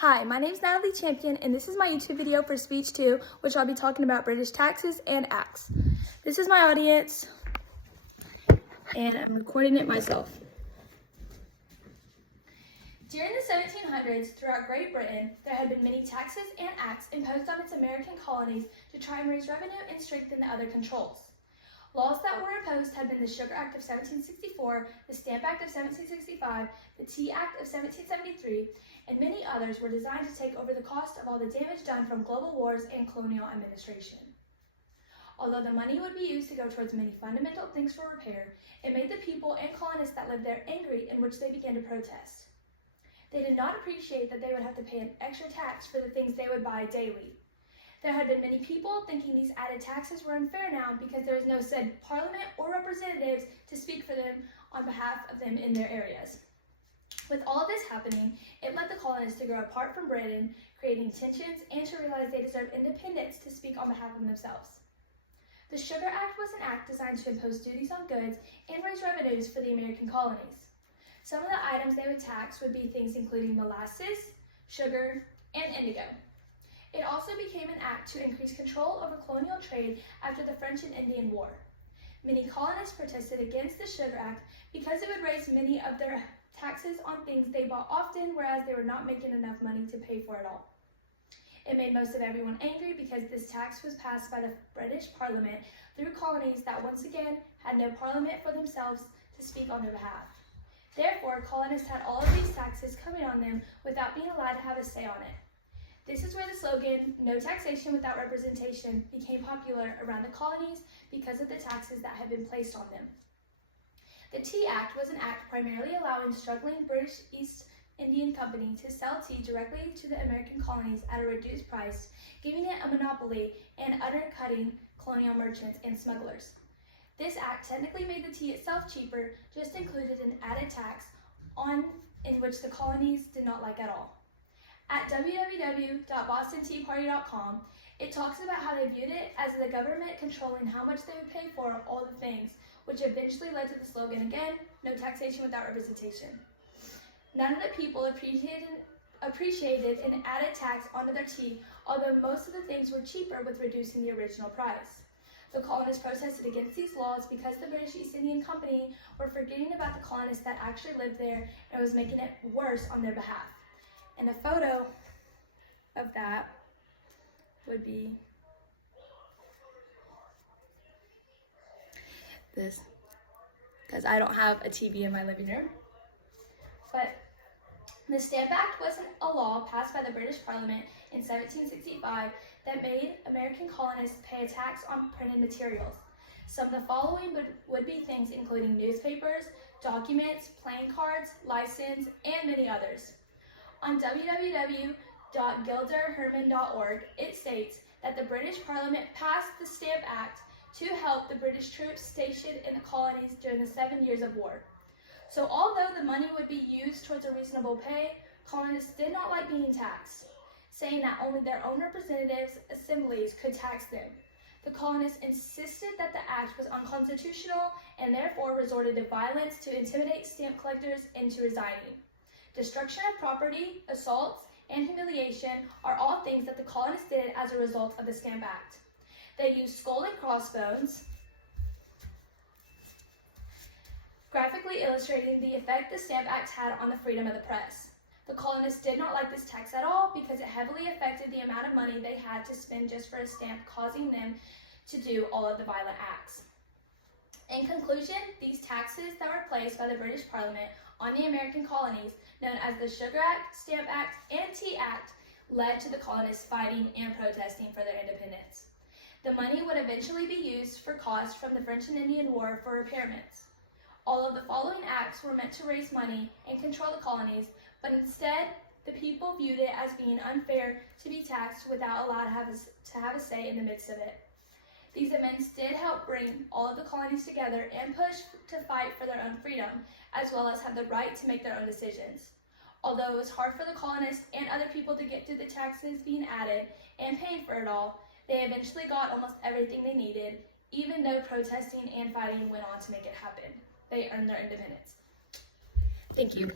Hi, my name is Natalie Champion, and this is my YouTube video for Speech 2, which I'll be talking about British taxes and acts. This is my audience, and I'm recording it myself. During the 1700s, throughout Great Britain, there had been many taxes and acts imposed on its American colonies to try and raise revenue and strengthen the other controls. Laws that were imposed had been the Sugar Act of 1764, the Stamp Act of 1765, the Tea Act of 1773, and many others were designed to take over the cost of all the damage done from global wars and colonial administration. Although the money would be used to go towards many fundamental things for repair, it made the people and colonists that lived there angry, in which they began to protest. They did not appreciate that they would have to pay an extra tax for the things they would buy daily. There had been many people thinking these added taxes were unfair now because there was no said parliament or representatives to speak for them on behalf of them in their areas. With all of this happening, it led the colonists to grow apart from Britain, creating tensions and to realize they deserved independence to speak on behalf of themselves. The Sugar Act was an act designed to impose duties on goods and raise revenues for the American colonies. Some of the items they would tax would be things including molasses, sugar, and indigo. It also became an act to increase control over colonial trade after the French and Indian War. Many colonists protested against the Sugar Act because it would raise many of their taxes on things they bought often, whereas they were not making enough money to pay for it all. It made most of everyone angry because this tax was passed by the British Parliament through colonies that once again had no parliament for themselves to speak on their behalf. Therefore, colonists had all of these taxes coming on them without being allowed to have a say on it. This is where the slogan, "No taxation without representation," became popular around the colonies because of the taxes that had been placed on them. The Tea Act was an act primarily allowing struggling British East Indian Company to sell tea directly to the American colonies at a reduced price, giving it a monopoly and undercutting colonial merchants and smugglers. This act technically made the tea itself cheaper, just included an added tax in which the colonies did not like at all. At www.bostonteaparty.com, it talks about how they viewed it as the government controlling how much they would pay for all the things, which eventually led to the slogan again, "No taxation without representation." None of the people appreciated an added tax onto their tea, although most of the things were cheaper with reducing the original price. The colonists protested against these laws because the British East Indian Company were forgetting about the colonists that actually lived there and was making it worse on their behalf. And a photo of that would be this, because I don't have a TV in my living room. But the Stamp Act was a law passed by the British Parliament in 1765 that made American colonists pay a tax on printed materials. Some of the following would be things including newspapers, documents, playing cards, license, and many others. On www.gilderherman.org, it states that the British Parliament passed the Stamp Act to help the British troops stationed in the colonies during the 7 years of war. So although the money would be used towards a reasonable pay, colonists did not like being taxed, saying that only their own representatives' assemblies could tax them. The colonists insisted that the act was unconstitutional and therefore resorted to violence to intimidate stamp collectors into resigning. Destruction of property, assaults, and humiliation are all things that the colonists did as a result of the Stamp Act. They used skull and crossbones, graphically illustrating the effect the Stamp Act had on the freedom of the press. The colonists did not like this tax at all because it heavily affected the amount of money they had to spend just for a stamp, causing them to do all of the violent acts. In conclusion, these taxes that were placed by the British Parliament on the American colonies, known as the Sugar Act, Stamp Act, and Tea Act, led to the colonists fighting and protesting for their independence. The money would eventually be used for costs from the French and Indian War for repairments. All of the following acts were meant to raise money and control the colonies, but instead, the people viewed it as being unfair to be taxed without allowed to have a say in the midst of it. These events did help bring all of the colonies together and push to fight for their own freedom, as well as have the right to make their own decisions. Although it was hard for the colonists and other people to get through the taxes being added and paying for it all, they eventually got almost everything they needed, even though protesting and fighting went on to make it happen. They earned their independence. Thank you.